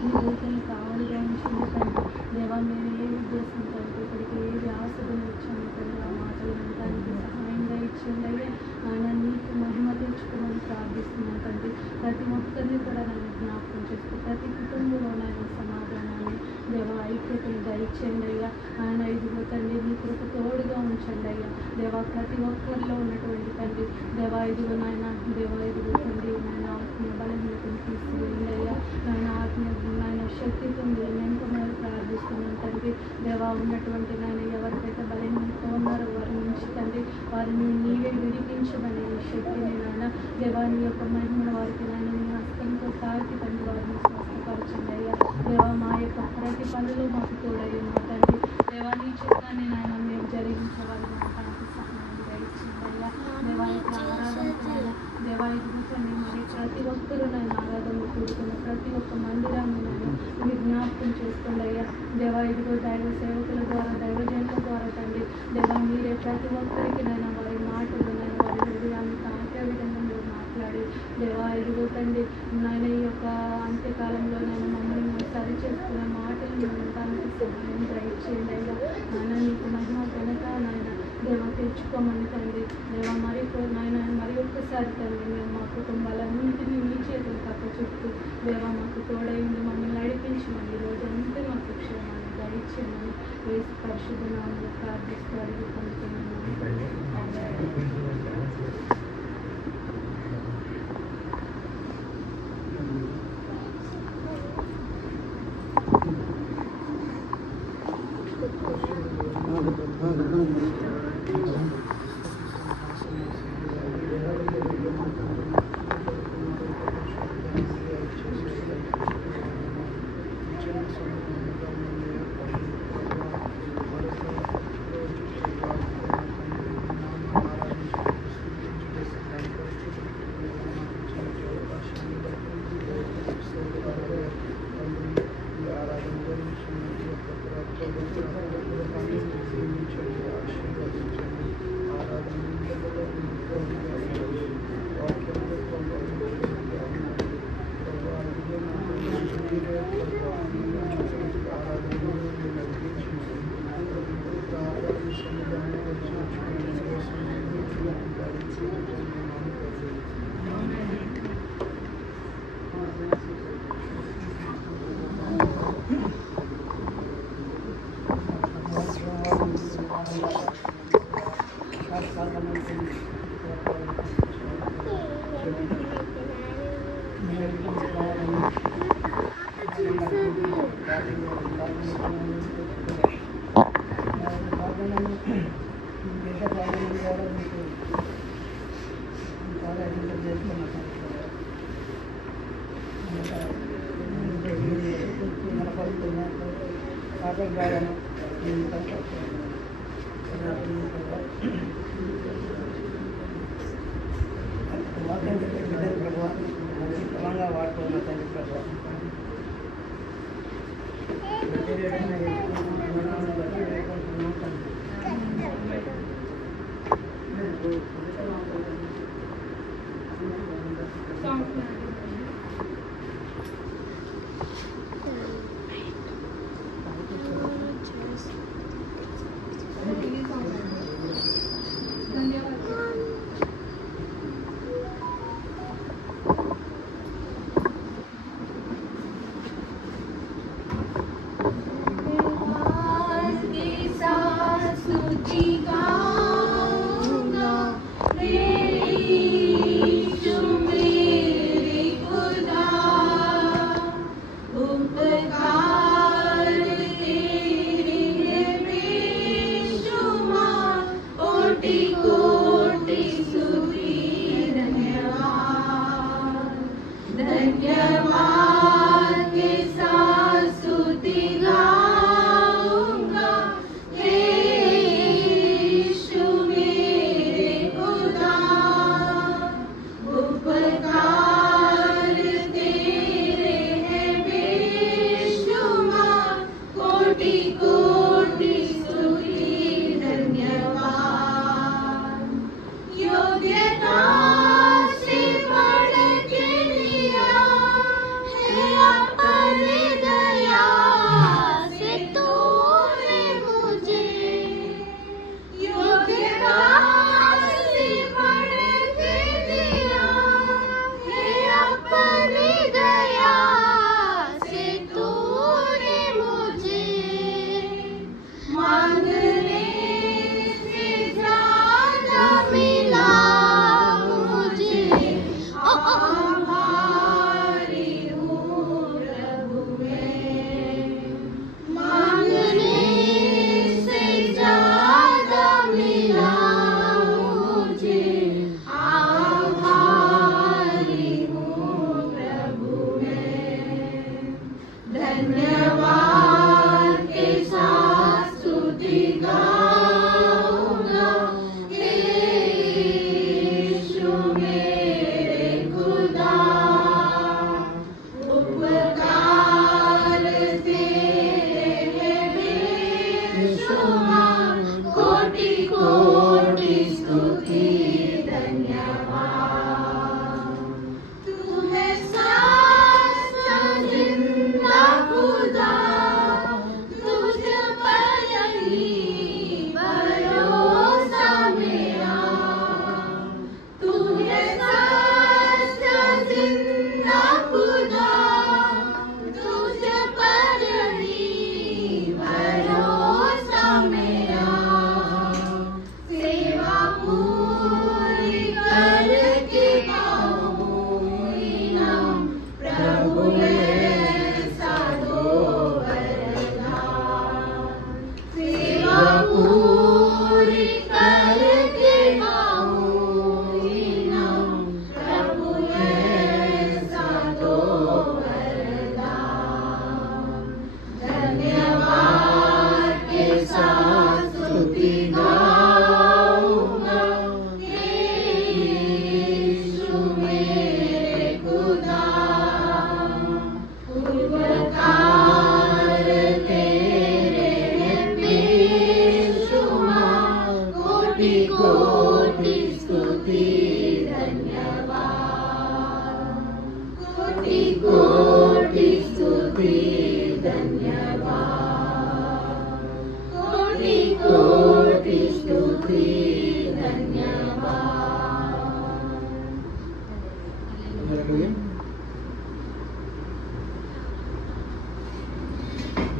మీ రైతులు కావాలిగా ఉంచండి తండ్రి. దేవా మేము ఏ ఉద్దేశంతో ఇక్కడికి ఏది ఆశతో వచ్చాము తండ్రి, ఆ మాటలు వినడానికి సహాయంగా ఇచ్చండి అయ్యా. ఆయన నీకు మహిమ తెచ్చుకోమని ప్రార్థిస్తున్నాను తండ్రి. ప్రతి ఒక్కరిని కూడా నన్ను జ్ఞాపకం చేస్తూ ప్రతి కుటుంబంలో నేను సమాధానాన్ని దేవా ఐక్యతను దయచేయండి అయ్యా. ఆయన ఇదిగో తండ్రి నీ కృప తోడుగా ఉంచండి అయ్యా. దేవా ప్రతి ఒక్కరిలో ఉన్నటువంటి తండ్రి దేవా ఇదిగో నాయన దేవా ఇదిగో తండ్రి నాయన ఆత్మీయ బలహీనతను తీసుకువెళ్ళండి అయ్యా. నాయన ఆత్మీయ నాయన శక్తితో మీరు నింపమని ప్రార్థిస్తున్నాను తండ్రి. దేవా ఉన్నటువంటి నాయన ఎవరికైతే బలహీనత ఉన్నారో వారి నుంచి తండ్రి వారిని నీవే విడిపించమని నీ శక్తిని నాయన దేవా నీ యొక్క మహిమను వారికి నాయన నీ హస్తంతో తాకి తండ్రి వారిని స్వస్థపరచండి అయ్యా. దేవా మా యొక్క ప్రతి పనులు మాకు తోడయ్యి మా తండ్రి దేవా నీ చిత్తాన్ని నాయన మేము జరిగించవాలి మాకు సహాయంగా ఇచ్చింది అయ్యా. దేవా యొక్క ఆరాధన దేవా ఇదిగో తండ్రి మరి ప్రతి ఒక్కరూ నేను ఆరాధనలు కూడుకున్న ప్రతి ఒక్క మందిరాన్ని నేను మీరు జ్ఞాపకం చేసుకోండి అయ్యా. దేవా ఇదిగో దైవ సేవకుల ద్వారా దైవజనుల ద్వారా తండ్రి దేవా మీరే ప్రతి ఒక్కరికి నైనా వారి మాటలు నైనా వారి హృదయాన్ని తాకే విధంగా మీరు మాట్లాడి దేవా ఇదిగో తండ్రి నాయన ఈ యొక్క అంత్యకాలంలో నేను మమ్మల్ని సరి చేసుకునే మాటలు వినడానికి సహాయం దయచేయండి అయ్యా. నాయన నీకు మహిమ కనుక నాయన దేవ తెచ్చుకోమని తండ్రి దేవా మరి ఒక్కసారి తండ్రి మేము మా కుటుంబాలన్నింటినీ మీ చేతులకు అప్పచెప్తూ దేవా మాకు తోడైంది మమ్మల్ని నడిపించమని ఈరోజు అంతే మాకు క్షేమాన్ని దయచేయమని వేసి పరిశుద్ధ నామములో ప్రార్థిస్తూ అడిగి పొందుతున్నాను.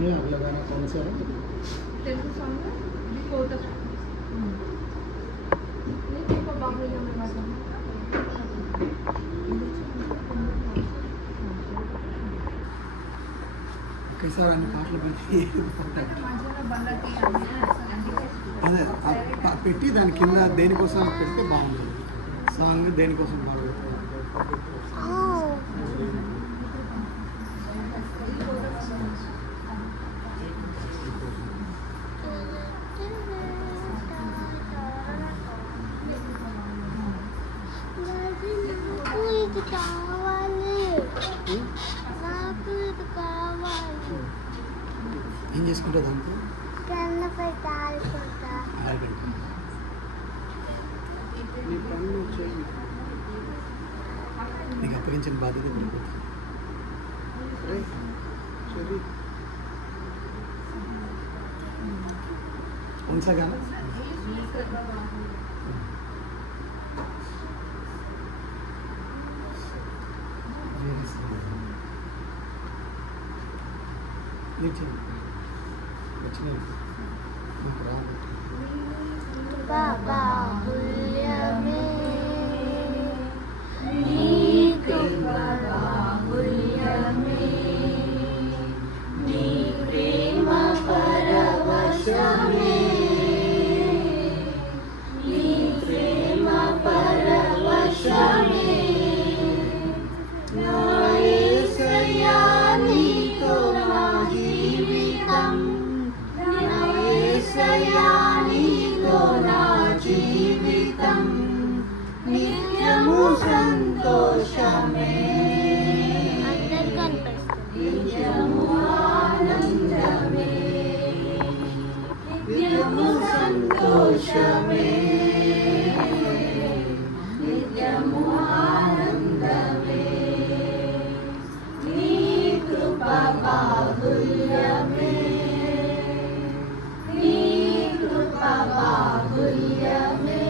ये अगला गाना कौन सा है? तेलुगु सॉन्ग है दी कोट ये देखो बाहुल्य में वाला कैसा गाने पाటలు అదే పెట్టి దాని కింద దేనికోసం పెడితే బాగుంటుంది సాంగ్ దేనికోసం బాగుంటుంది ఏం చేసుకుంటా దాంట్లో నీకు అప్పగించిన బాధ్యత పడిపోతుంది कौन-सा गाना नीचे बचने बाबा बुल्या में नीक बाबा बुल्या में नी प्रेम परवश में नी प्रेम परवश में नायसया नीतो ना जीवितम नायसया नीतो ना जीवितम नित्यमु संतोषमे नित्यमु आनंदमे नित्यमु संतोषमे नित्यमु आनंदमे नी कृपा बाहुल्यमे नी कृपा बाहुल्यमे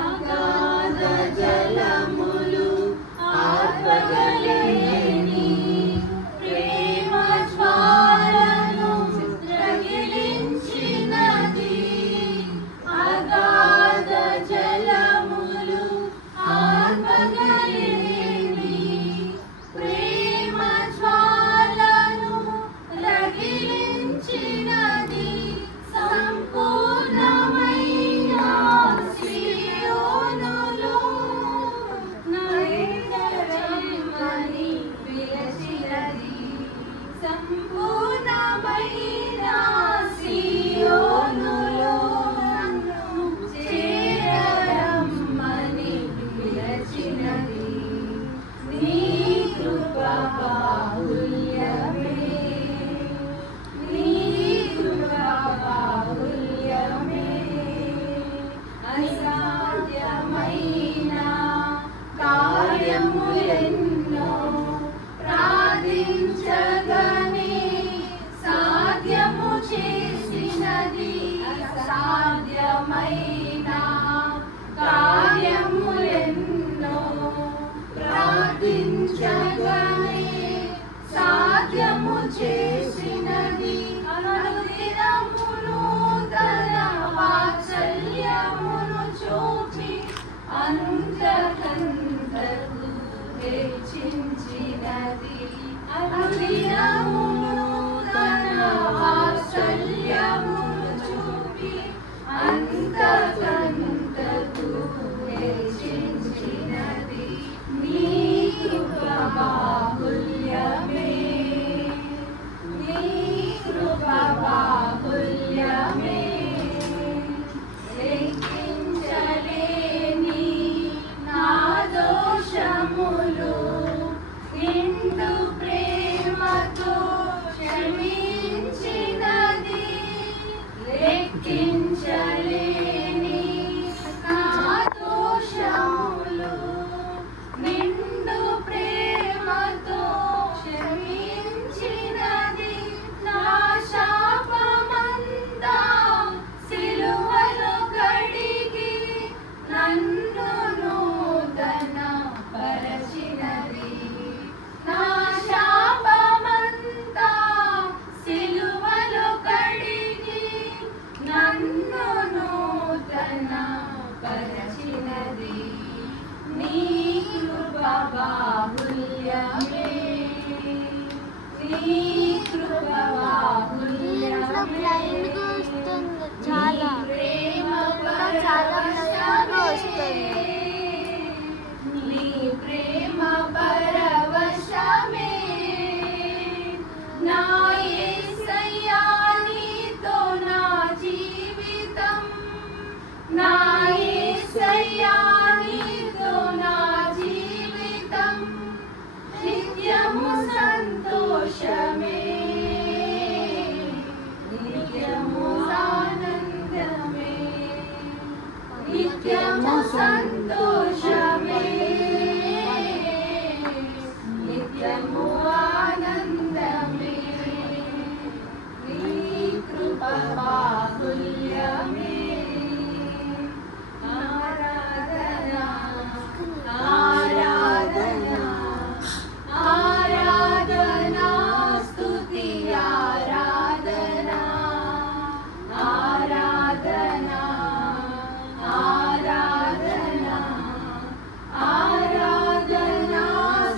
अगाध जलमुलु आर्पगलेनी प्रेम ज्वाలను రగిలించినది అగాధ జలములు ఆర్పగలేని ప్రేమ జ్వాలను రగిలించినది సంపూర్ణమైన సియోనులో నైకరమని పిలిచినది సంపూర్ణమైన సియోనులో నన్ను చేరరమ్మని పిలిచినది నీ కృపా బాహుల్యమే నీ కృపా బాహుల్యమే అసాధ్యమైన కార్యములెన్నో ప్రార్థించగనే సాధ్యము చేసినది అసాధ్యమైన కార్యములెన్నో ప్రార్థించగనే సాధ్యము చేసినది అనుదినమును తన వాత్సల్యమును చూపి అంతకంతకు హెచ్చించినది అనుదినమును తన వాత్సల్యమును చూపి అంతకంతకు హెచ్చించినది నీ కృపా బాహుల్యమే నీ కృప బాహుల్యమే చాలా ప్రేమ చాలా ప్లైన్గా వస్తుంది. నీ ప్రేమ పరవశమే నా యేసయ్యా నీతో నా జీవితం నా యేసయ్యా నీతో నా జీవితం నిత్యము సంతోషమే నిత్యము ఆనందమే నిత్యము సంతోషమే నిత్యము ఆనందమే నీ కృప బాహుల్యమే ఆరాధనా ఆరాధనా ఆరాధనా స్తుతి ఆరాధనా ఆరాధనా ఆరాధనా ఆరాధనా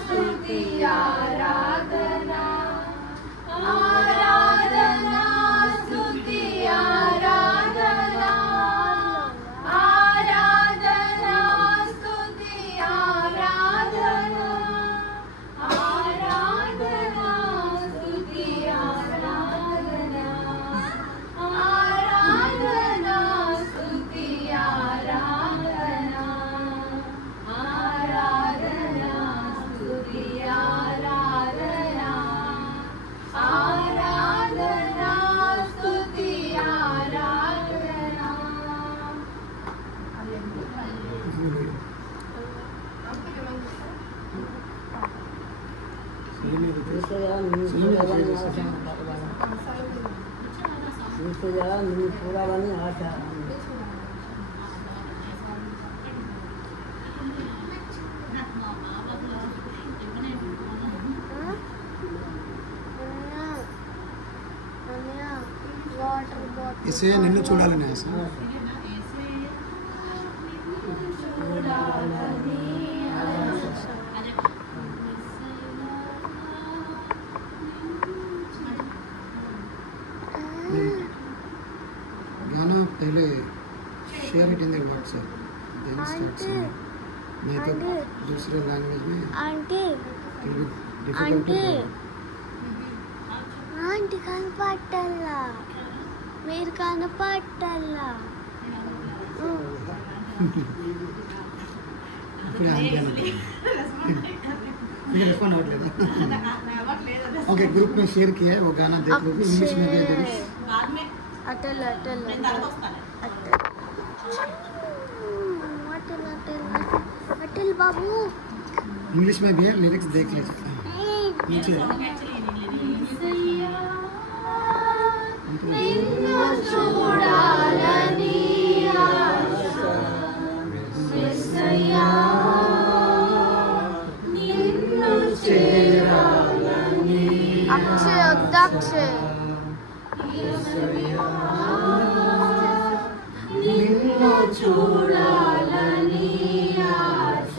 స్తుతి ఆరాధనా ఆరాధనా స్తుతి ఆరాధనా ఆరాధనా స్తుతి ఆరాధనా ఆరాధనా స్తుతి ఆరాధనా ఆరాధనా స్తుతి ఆరాధనా ఆరాధనా స్తుతి ఆరాధనా ఆరాధనా స్తుతి ఆరాధనా पूरा बनी आशा వాటర్ బాటిల్ ఇసే నిన్ను చూడాలని ఆశ. गाना पहले share it in the WhatsApp then start singing. नहीं तो दूसरे लैंग्वेज में ఆంటీ डिफिकल्ट ఆంటీ ఆంటీ కనపట్టాలా మీరు కనపట్టాలా इकडे आंटी आने ये रेस्पॉन्ड अవ్వట్లేదు. ओके ग्रुप में शेयर किया है वो गाना देख लो इंग्लिश में भी है lyrics. అటల్ అటల్ అటల్ బాబు इंग्लिश में भी है लिरिक्स देख लीजिए नीचे నిన్ను చూడాలని ఆశ యేసయ్యా నిన్ను చేరాలని అక్షయ్ వద్దు అక్షయ్ యేసయ్యా నిన్ను చూడాలని ఆశ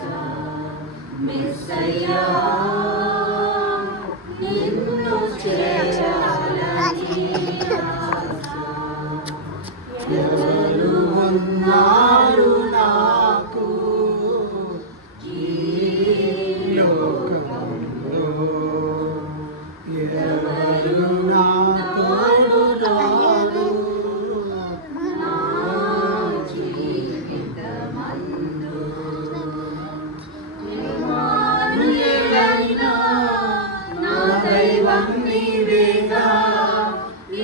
యేసయ్యా నిన్ను చేరాలని ఎవరు ఉన్నారు నాకు ఈ లోకములో ఎవరు నా తోడు రారు నా జీవితమందు ఇమ్మానుయేలైనా నా దైవం నీవేగా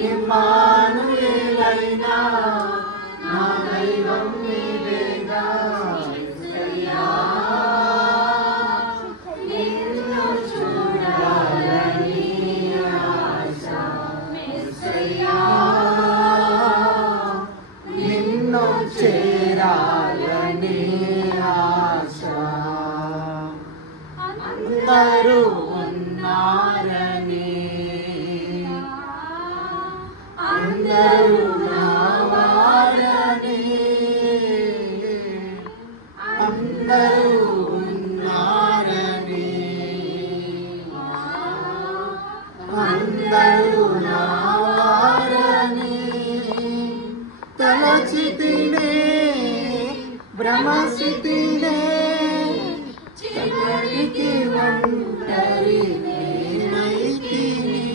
ఇమ్మానుయేలైనా నా దైవం నీవేగా యేసయ్యా నిన్ను చూడాలని ఆశ యేసయ్యా నిన్ను చేరాలని ఆశ అందరూ ఉన్నారని అందరూ నా వారని అందరూ ఉన్నారని తలచితినే భ్రమసితినే చివరికి ఒంటరి నేనైతిని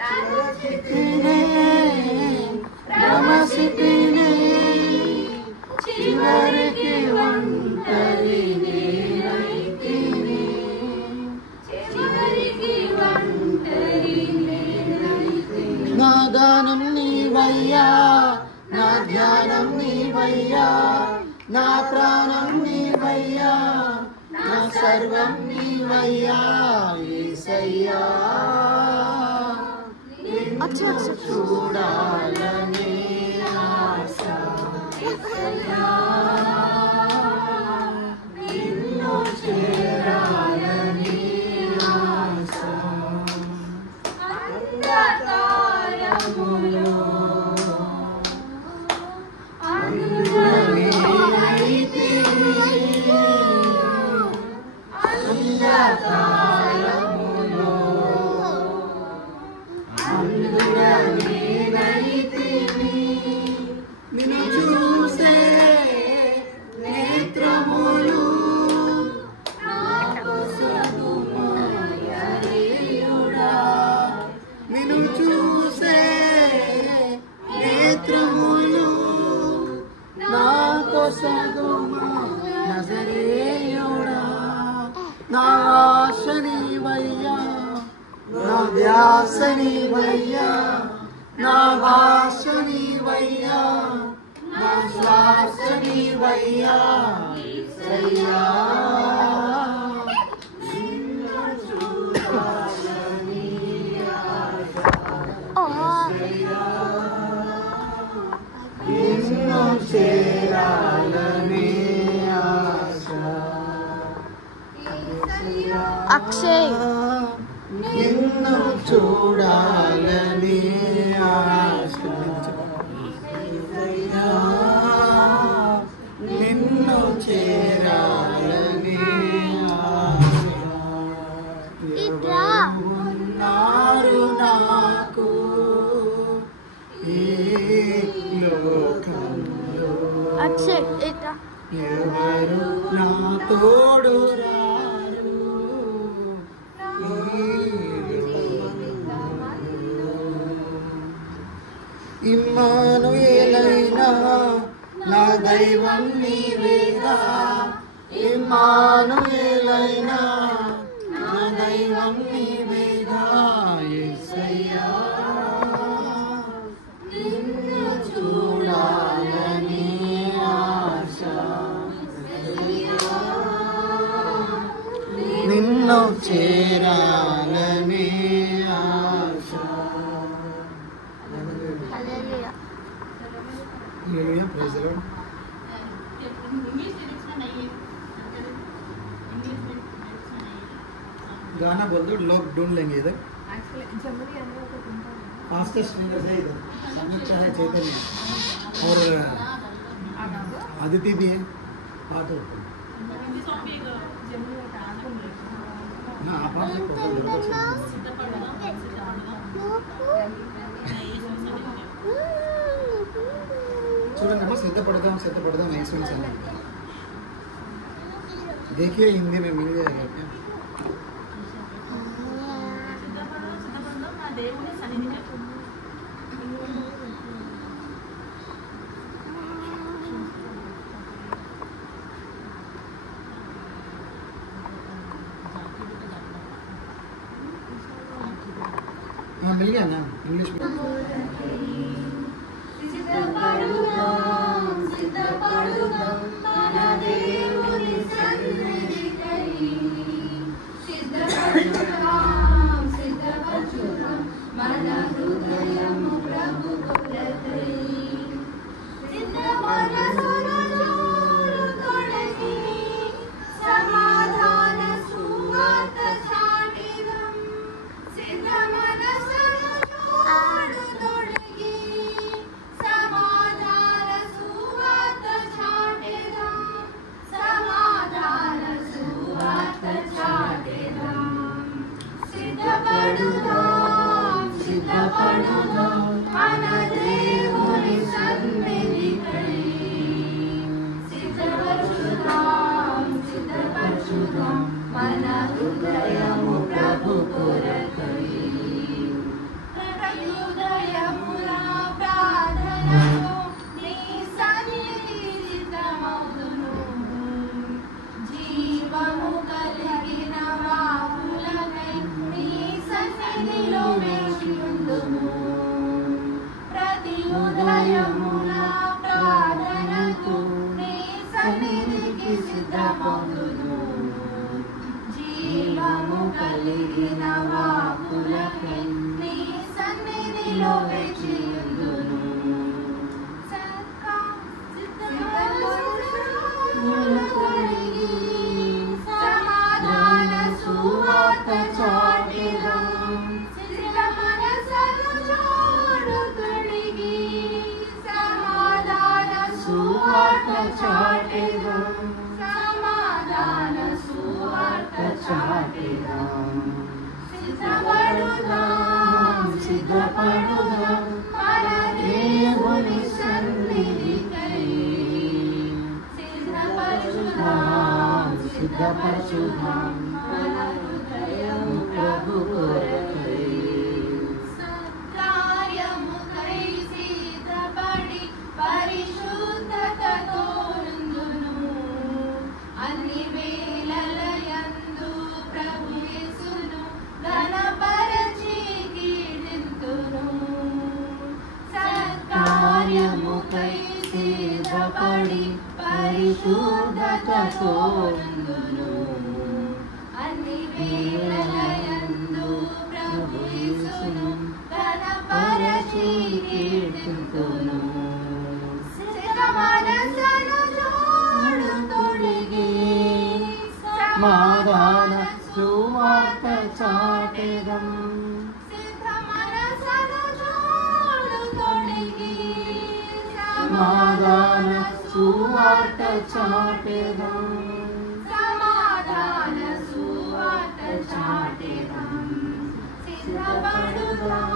తలచితినే భ్రమసితినే చివరికి ఒంటరి నేనైతిని నా గానం నీవయ్యా నా ధ్యానం నీవయ్యా నా ప్రాణం నీవయ్యా నా సర్వం నీవయ్యా యేసయ్యా నిన్ను చూడాలని ఆశ యేసయ్యా నిన్ను చేరాలని ఆశ అంధకారములో నిన్ను చూసే నేత్రములు నిన్ను చూసే నేత్రములు నా కోసగుమా నజరేయుడా నా ఆశ నీవయ్యా నా ధ్యాస నీవయ్యా నా భాష నీవయ్యా నా శ్వాస నీవయ్యా యేసయ్యా నిన్ను చూడాలని ఆశ యేసయ్యా నిన్ను చేరాలని ఆశ అక్షయ్ నిన్ను చూడాలని ఆశ యేసయ్యా నిన్ను చేరాలని ఆశ ఇట్రా ఉన్నారు నాకు ఈ లోకంలో అక్షయ్ ఇట్రా ఎవరు నా తోడు రారు ఇమ్మానుయేలైనా నా దైవం నీవేగా ఇమ్మానుయేలైనా నా దైవం నీవేగా యేసయ్యా నిన్ను చూడాలని ఆశ యేసయ్యా నిన్ను చేరాలని ఆశ హల్లెలూయా హల్లెలూయా ప్రైజ్ ది లార్డ్ गाना बोल दो लोग ढूंढ लेंगे इधर फास्टेस्ट सिंगर है इधर समीक्षा है चैतन्य और अदिति भी है पाठ होते हाँ आप पाठ చూడండి సిద్ధపడదాం యేసుని సన్నిధిలో देखिए हिंदी में मिल जाएगा क्या हाँ मिल गया ना इंग्लिश में సిద్ధపడుదాం మన దేవుని సన్నిధికై అడిగిన వాకులకై నీ సన్నిధిలో వేచియుందును. సమాధాన సువార్త చాటెదం. సిద్ధ మనసును చూడు తొడిగి సమాధాన సువార్త చాటెదం. సమాధాన సువార్త చాటెదం. సిద్ధపడుదాం సిద్ధపడుదాం మన దేవుని సన్నిధికై. సిద్ధపరచుదాం సిద్ధపరచుదాం మన హృదయము ప్రభు కొరకై. సత్కార్యముకై సిద్ధపడి పరిశుద్ధతతో నుందును. అన్ని వేళలయందు ప్రభు యేసును ఘనపరచి కీర్తింతును. సత్కార్యముకై సిద్ధపడి పరిశుద్ధతతో నుందును. అన్ని వేళలయందు ప్రభు యేసును ఘనపరచి కీర్తింతును. సిద్ధ మనసును చూడు తొడిగి సమాధాన సువార్త చాటెదం. సిద్ధ మనసును చూడు తొడిగి సమాధాన సువార్త చాటెదం. సమాధాన సువార్త చాటెదం. సిద్ధపడుదాం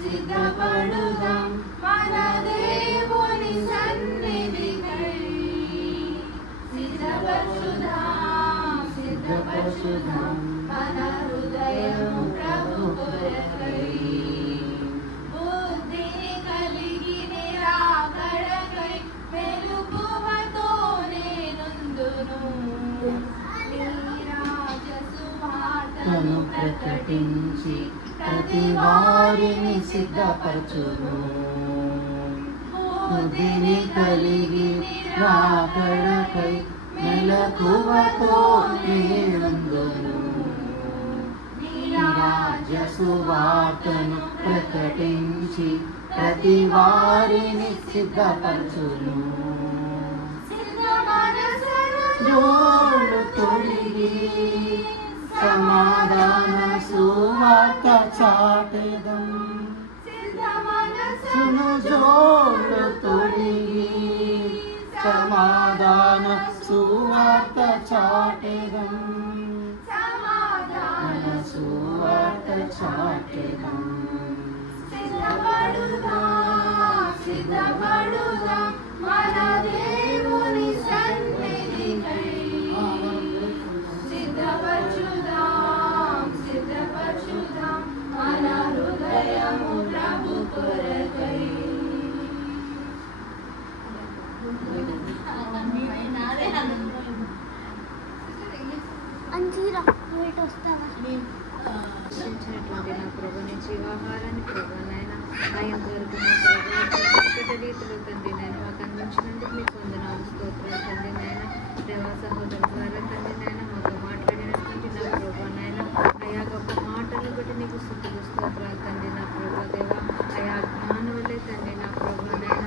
సిద్ధపడుదాం మన దేవుని సన్నిధికై. సిద్ధపరచుదాం సిద్ధపరచుదాం మన హృదయము ప్రభు కొరకై. బుద్ధిని కలిగి నిరాకడకై మెలకువతో నేనుందును. నీ రాజ్య సువార్తను ప్రకటించి ప్రతి వారిని సిద్ధపరచును. బుద్ధిని కలిగి రాకడకై మెలకువతో నేనుందును. నీ రాజ్య సువార్తను ప్రకటించి ప్రతి వారిని సిద్ధపరచును. సిద్ధ మనసును జోడు తొడిగి సమాధాన సువార్త చాటెదం. సిద్ధ మనసును సును జోడు తొడిగి సమాధాన సువార్త చాటెదం. సమాధాన సువార్త చాటెదం. సిద్ధపడుదాం సిద్ధపడుదాం మన దేవుని సన్నిధికై. సిద్ధపరచుదాం సిద్ధపరచుదాం మన హృదయము ప్రభు కొరకై. అంజీరా వెయిట్ వస్తావా? రక్షించినటువంటి నా ప్రభు నీ జీవాహారాన్ని ప్రభు నాయన ఆయన వరకు నా ప్రభు రీతిలో తండ్రి నేను మాకు అందించినందుకు మీకు వందనాలు స్తోత్రాలు తండ్రి నాయన. దేవా సహోదరు ద్వారా తండ్రి నాయన మాతో మాట్లాడినటువంటి నా ప్రభు నాయన అయా గొప్ప మాటలను బట్టి నీకు స్తుతులు స్తోత్రాలు తండ్రి నా ప్రభు దేవా. అయా జ్ఞానం వల్లే తండ్రి నా ప్రభు నాయన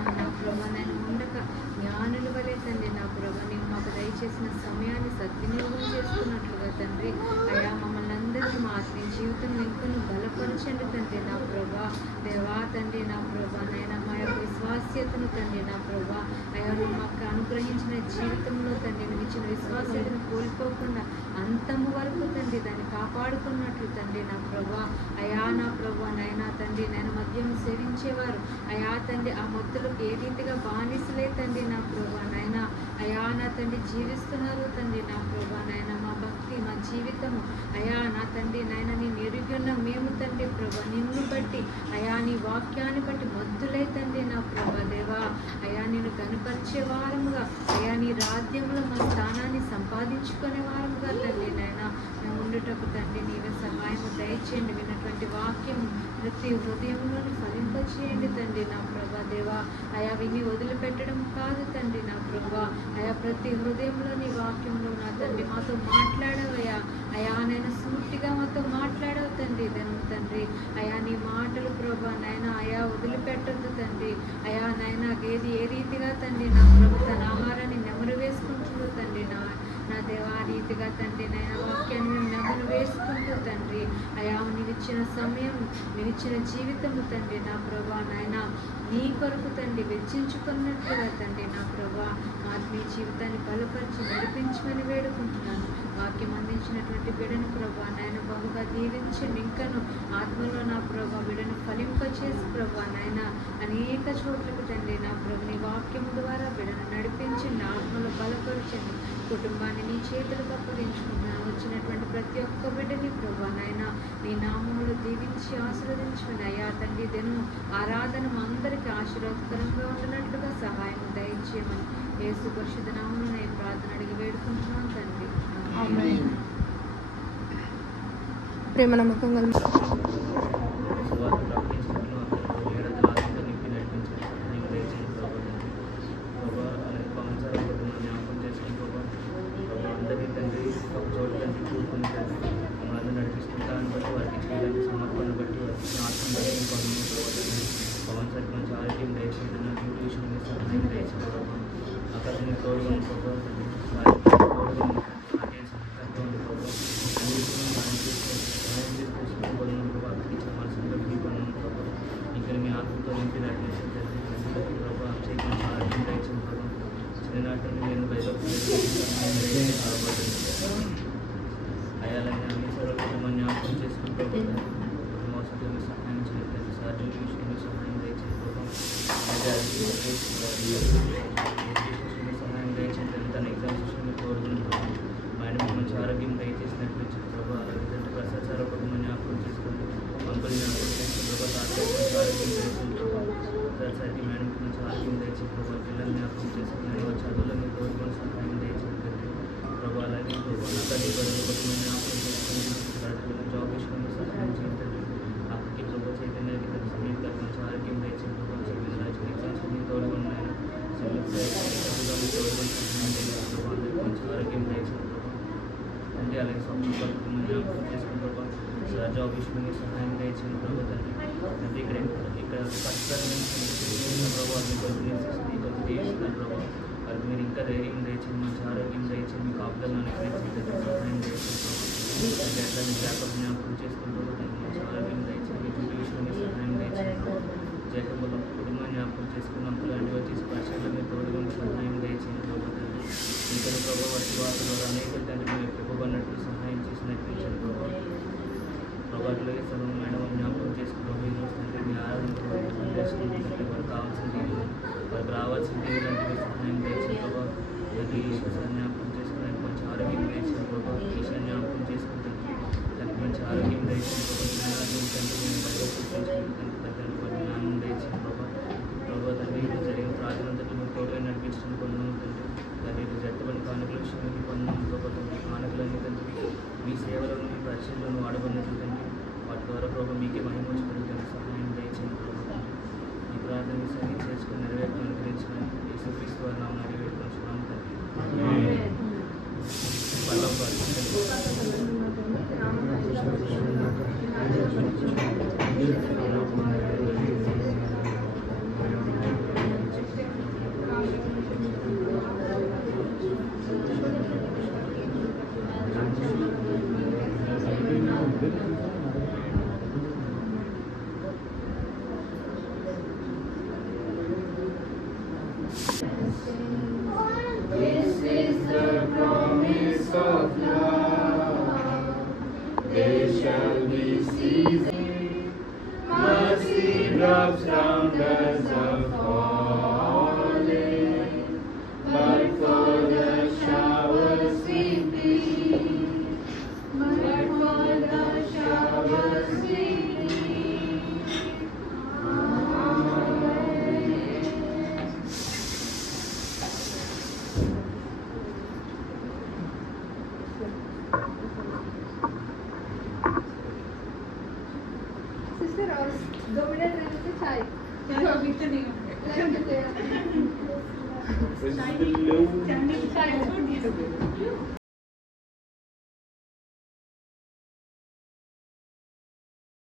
ఉండక జ్ఞానుల వల్లే తండ్రి నా ప్రభు నీవు మాకు దయచేసిన సమయాన్ని సద్వినియోగం చేసుకున్నట్లుగా తండ్రి అయా మమ్మల్ని అందరినీ మా ఆత్మీయ జీవితం నింపును బలపరచండి తండ్రి నా ప్రభా. దేవా తండ్రి నా ప్రభా నాయన మా యొక్క విశ్వాస్యతను తండ్రి నా ప్రభా అయా నువ్వు మాకు అనుగ్రహించిన జీవితంలో తండ్రి నువ్వు ఇచ్చిన విశ్వాస్యతను కోల్పోకుండా అంతము వరకు తండ్రి దాన్ని కాపాడుకున్నట్లు తండ్రి నా ప్రభా. అయా నా ప్రభా నాయన తండ్రి నేను మద్యం సేవించేవారు అయా తండ్రి ఆ మత్తులకు ఏ రీతిగా బానిసలే తండ్రి నా ప్రభా నాయన అయా నా తండ్రి జీవిస్తున్నారు తండ్రి నా ప్రభా నాయన. మా భక్తి మా జీవితము అయా నా తండ్రి నాయన నేను ఎరుగున్న మేము తండ్రి ప్రభా నిన్ను బట్టి అయా నీ వాక్యాన్ని బట్టి మద్దులై తండ్రి నా ప్రభా దేవా. అయా నేను కనపరిచే వారముగా అయా నీ రాజ్యంలో మా స్థానాన్ని సంపాదించుకునే వారముగా తండ్రి నాయన మేము ఉండుటకు తండ్రి నీవే సహాయం దయచేయండి. విన్నటువంటి వాక్యం ప్రతి హృదయంలోని ఫలింపచేయండి తండ్రి నా ప్రభా దేవా. అయా విని వదిలిపెట్టడం కాదు తండ్రి నా ప్రభా. అయా ప్రతి హృదయంలో నీ వాక్యంలో నా తండ్రి మాతో మాట్లాడవయ్యా. అయా నేను సూటిగా మాతో తండ్రి నా ప్రభు తన ఆహారాన్ని నెమరు వేసుకుంటుందో తండ్రి నా దేవ ఆ రీతిగా తండ్రి నైనా వాక్యాన్ని మేము నెమరు వేసుకుంటూ తండ్రి అయా నీవిచ్చిన సమయం నీవిచ్చిన జీవితము తండ్రి నా ప్రభా నాయన నీ కొరకు తండ్రి వెచ్చించుకున్నట్లుగా తండ్రి నా ప్రభా ఆత్మీయ జీవితాన్ని బలపరిచి నడిపించమని వేడుకుంటున్నాను. వాక్యం అందించినటువంటి బిడ్డను ప్రభా నాయన బహుగా దీవించండి. ఇంకను ఆత్మలో నా ప్రభా బిడ్డను ఫలింపచేసి ప్రభా నాయన అనేక చోట్లకు తండ్రి నా ప్రభు నీ వాక్యం ద్వారా బిడ్డను నడిపించండి, ఆత్మలో బలపరచండి. కుటుంబాన్ని నీ చేతులకు అప్పగించుకుంటున్నాను. వచ్చినటువంటి ప్రతి ఒక్క బిడ్డని ప్రభా నాయన నీ నామములు దీవించి ఆశీర్వదించండి. అయ్యా తండ్రి దినం ఆరాధన మా అందరికీ ఆశీర్వాదకరంగా ఉండినట్లుగా సహాయం దయచేయమని యేసు పరిశుద్ధ నామములో నేను ప్రార్థన అడిగి వేడుకుంటున్నాను తండ్రి. ప్రేమ నమ్మకం జాబ్ విషయంలో సహాయం దయచేయండి ప్రభు తండ్రి. ఇక్కడ ప్రభావ వాళ్ళకి మీరు ఇంకా ధైర్యం దయచేయండి, మంచి ఆరోగ్యం దయచేయండి, మీకు ఆప్దలను సహాయం దయచేయండి. ఎట్లా మీ జాకబ్ జ్ఞాపకం చేసుకుంటూ మంచి ఆరోగ్యం దయచేయండి, డ్యూటీ విషయంలో సహాయం దయచేయండి. జాకబ్ కుటుంబాన్ని జ్ఞాపకం చేసుకుని అంకులాంటి వచ్చి స్పర్శలో మీరు తోడుగా సహాయం దయచేయండి ప్రభు తండ్రి. ఇంకా ప్రభావ వాటి ద్వారా అనేక తండ్రి మీరు చెప్పబడినట్లు సహాయం చేసినట్టు ప్రభావ ప్రభావితలే సగం మేడం జ్ఞాపకం చేసుకుంటాం. ఈ రోజు తండ్రి మీ ఆరాధన చేసుకుంటే వారికి కావాల్సిన దేవుడు వారికి రావాల్సిన దేవుడు అంటే మీరు సహాయం చేసిన ప్రభావ ప్రతి ఈశ్వర జ్ఞాపకం చేసుకోవడానికి మంచి ఆరోగ్యం వేసిన ప్రభావ ఈశ్వర జ్ఞాపకం చేసుకుంటాను దానికి మంచి ఆరోగ్యం వేసిన ప్రభావ తండ్రి మేము బయట జ్ఞానం వేసిన ప్రభావ తండ్రి జరిగిన ప్రార్థన అంతటి మీరు తోడుగా నడిపించడం పొందాము తండ్రి. దాన్ని జట్టుబడి కానుకల విషయంలో పొందాము ప్రభావ కానుకలన్నీ తండ్రి మీ సేవలను మీ పరిచయంలోనూ వాడబడినట్లు తండ్రి. వాటి ద్వారా ప్రభావ మీకే మహిమ వచ్చిన సహాయం దయచేయండి ప్రభావ. ఈ ప్రార్థన విషయాన్ని చేసుకుని నెరవేర్పును అనుగ్రహించడానికి యేసుక్రీస్తు వారి నామమున నెరవేర్చుకున్నాము తండ్రి. This is the promise of love. There shall be seasons, mercy drops down as a falling, but for the showers we plead, but for the showers we plead. Amen. Sister और 2 मिनट रहने से चाय अभी तो नहीं Praise the Lord.